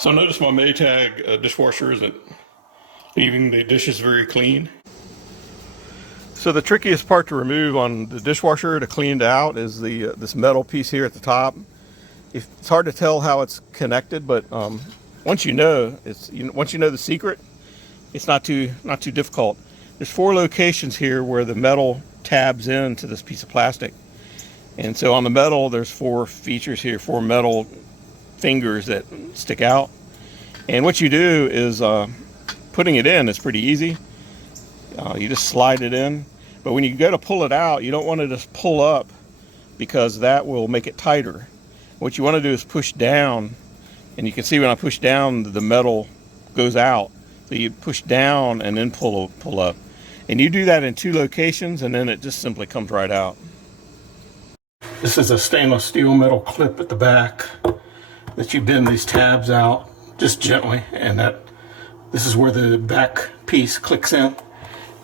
So notice my Maytag dishwasher isn't leaving the dishes very clean. So the trickiest part to remove on the dishwasher to clean it out is the this metal piece here at the top. It's hard to tell how it's connected, but once you know the secret, it's not too difficult. There's 4 locations here where the metal tabs into this piece of plastic, and so on the metal there's 4 features here, 4 metal fingers that stick out. And what you do is putting it in is pretty easy. You just slide it in, but when you go to pull it out, you don't want to just pull up because that will make it tighter. What you want to do is push down, and you can see when I push down the metal goes out. So you push down and then pull up, and you do that in 2 locations, and then it just simply comes right out. This is a stainless steel metal clip at the back that you bend these tabs out just gently, and this is where the back piece clicks in.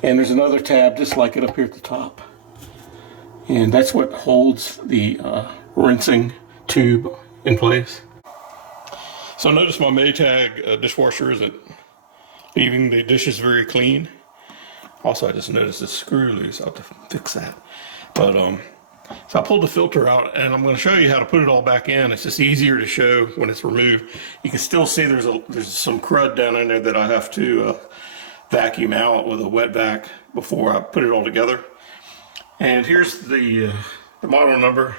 And there's another tab just like it up here at the top, and that's what holds the rinsing tube in place. So notice my Maytag dishwasher isn't leaving the dishes very clean. Also, I just noticed the screw loose. I'll have to fix that. But so I pulled the filter out, and I'm going to show you how to put it all back in. It's just easier to show when it's removed. You can still see there's some crud down in there that I have to vacuum out with a wet vac before I put it all together. And here's the model number.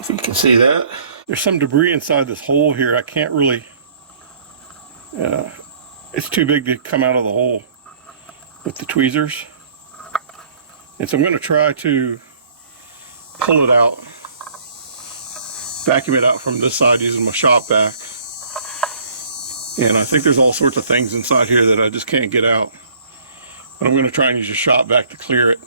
If you can see that. There's some debris inside this hole here. I can't really, it's too big to come out of the hole with the tweezers. And so I'm going to try to pull it out, vacuum it out from this side using my shop vac. And I think there's all sorts of things inside here that I just can't get out. But I'm going to try and use a shop vac to clear it.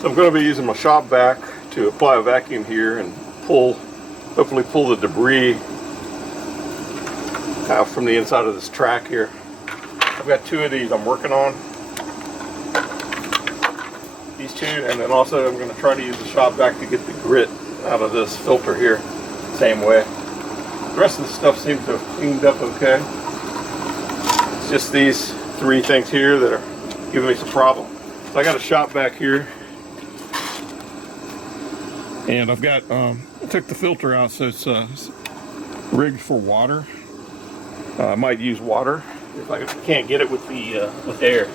So I'm going to be using my shop vac to apply a vacuum here and hopefully pull the debris out from the inside of this track here. I've got 2 of these I'm working on. These 2, and then also I'm going to try to use the shop vac to get the grit out of this filter here, same way. The rest of the stuff seems to have cleaned up okay. It's just these 3 things here that are giving me some problem. So I got a shop vac here. And I've got, I took the filter out, so it's rigged for water. I might use water if I can't get it with the with air.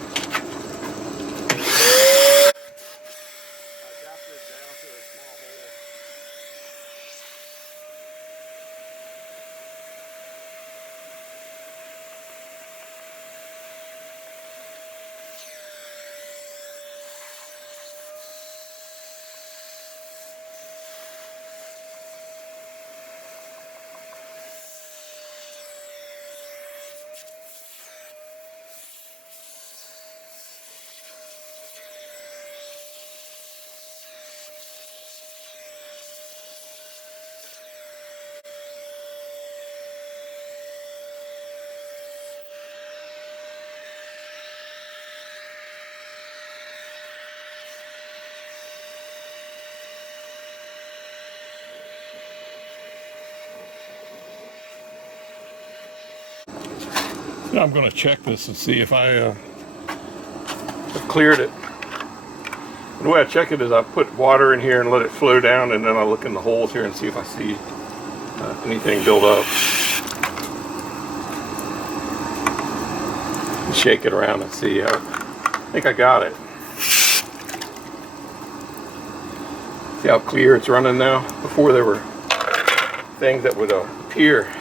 Now I'm going to check this and see if I have cleared it. And the way I check it is I put water in here and let it flow down, and then I look in the holes here and see if I see anything build up. And shake it around and see. I think I got it. See how clear it's running now? Before there were things that would appear.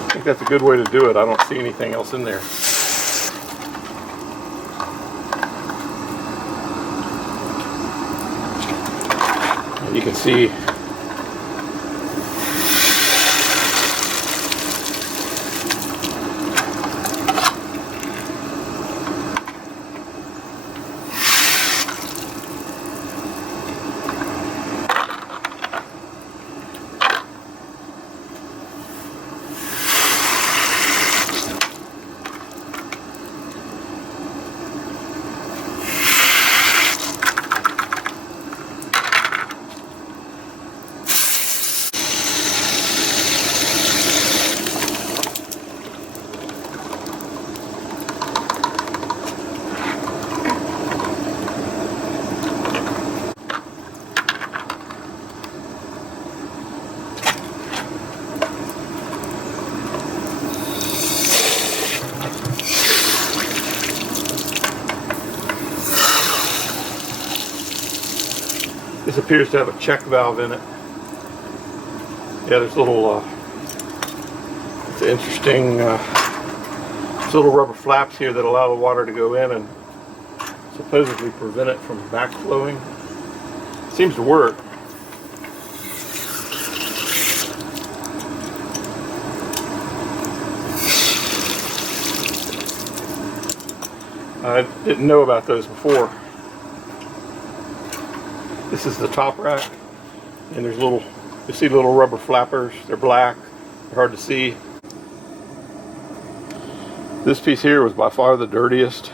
I think that's a good way to do it. I don't see anything else in there. And you can see This appears to have a check valve in it. Yeah, there's little, it's interesting, there's little rubber flaps here that allow the water to go in and supposedly prevent it from backflowing. Seems to work. I didn't know about those before. This is the top rack, and there's little, you see little rubber flappers. They're black, they're hard to see. This piece here was by far the dirtiest.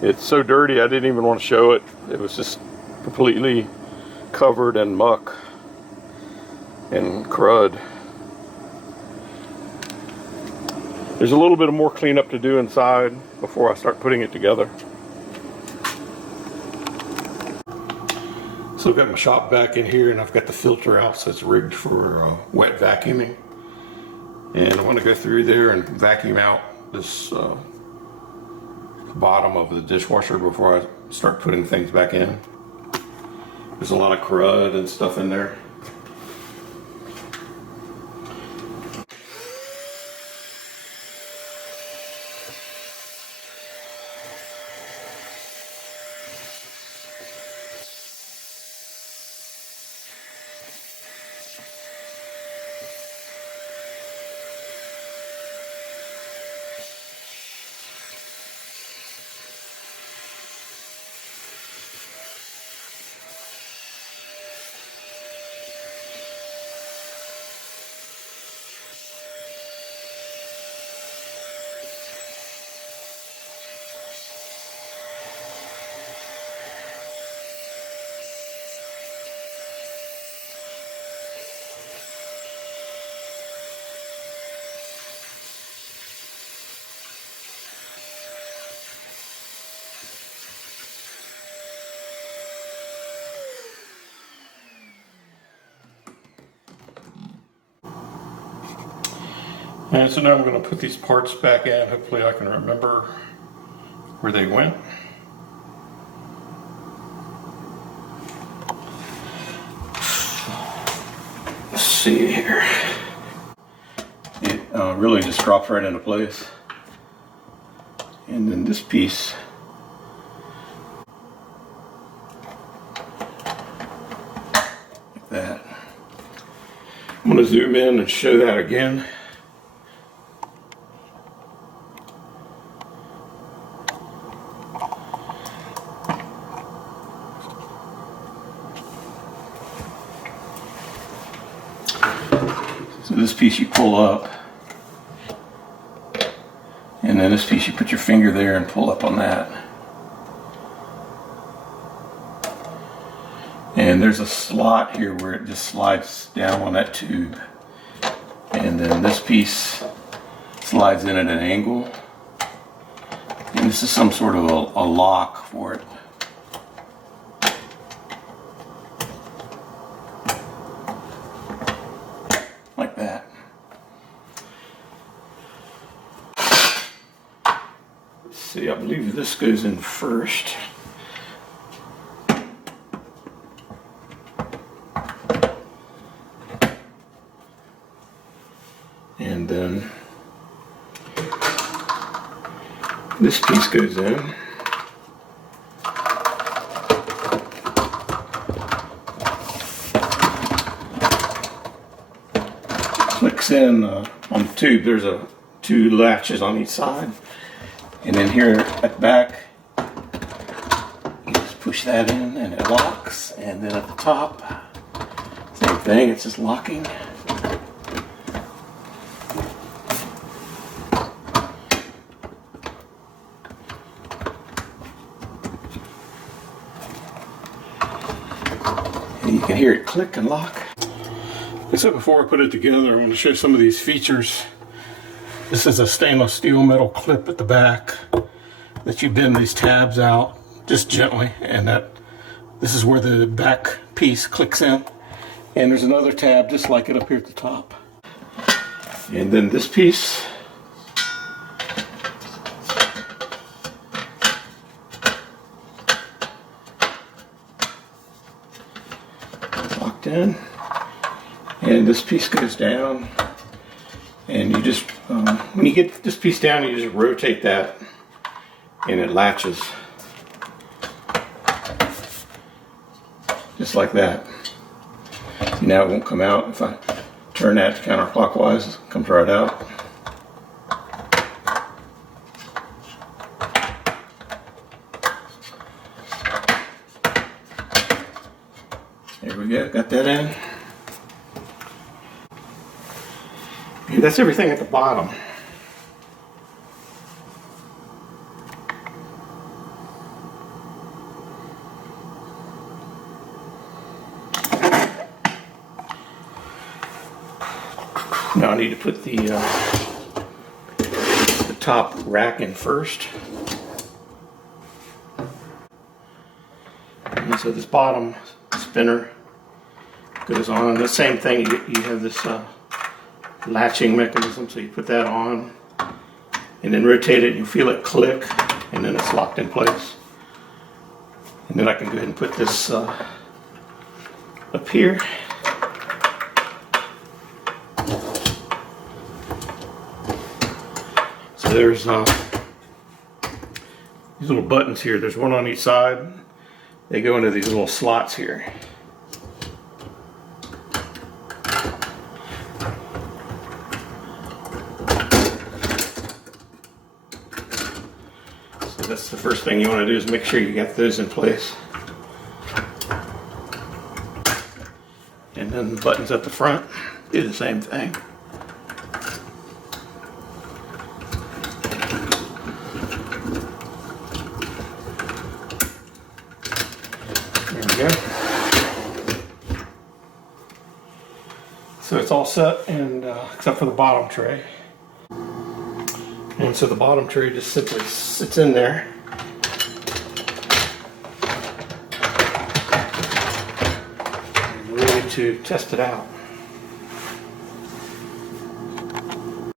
It's so dirty I didn't even want to show it. It was just completely covered in muck and crud. There's a little bit of more cleanup to do inside before I start putting it together. So I've got my shop vac in here, and I've got the filter out, so it's rigged for wet vacuuming. And I want to go through there and vacuum out this bottom of the dishwasher before I start putting things back in. There's a lot of crud and stuff in there. And so now I'm going to put these parts back in. Hopefully I can remember where they went. Let's see here. It really just drops right into place. And then this piece, like that. I'm going to zoom in and show that again. So this piece you pull up, and then this piece you put your finger there and pull up on that. And there's a slot here where it just slides down on that tube. And then this piece slides in at an angle. And this is some sort of a lock for it. Like that. Let's see, I believe this goes in first. And then this piece goes in. Clicks in on the tube. There's two latches on each side. And then here at the back, you just push that in and it locks. And then at the top, same thing, it's just locking. And you can hear it click and lock. And so before I put it together, I want to show some of these features. This is a stainless steel metal clip at the back that you bend these tabs out just gently, and this is where the back piece clicks in. And there's another tab just like it up here at the top. And then this piece locked in. And this piece goes down. And you just, when you get this piece down, you just rotate that and it latches. Just like that. See, now it won't come out. If I turn that counterclockwise, it comes right out. There we go, got that in. And that's everything at the bottom. Now I need to put the top rack in first. And so this bottom spinner goes on. The same thing, you have this latching mechanism, so you put that on and then rotate it and you feel it click and then it's locked in place. And then I can go ahead and put this up here. So there's these little buttons here. There's one on each side. They go into these little slots here. So that's the first thing you want to do is make sure you get those in place. And then the buttons at the front do the same thing. There we go. So it's all set, and except for the bottom tray. And so the bottom tray just simply sits in there. And we're ready to test it out.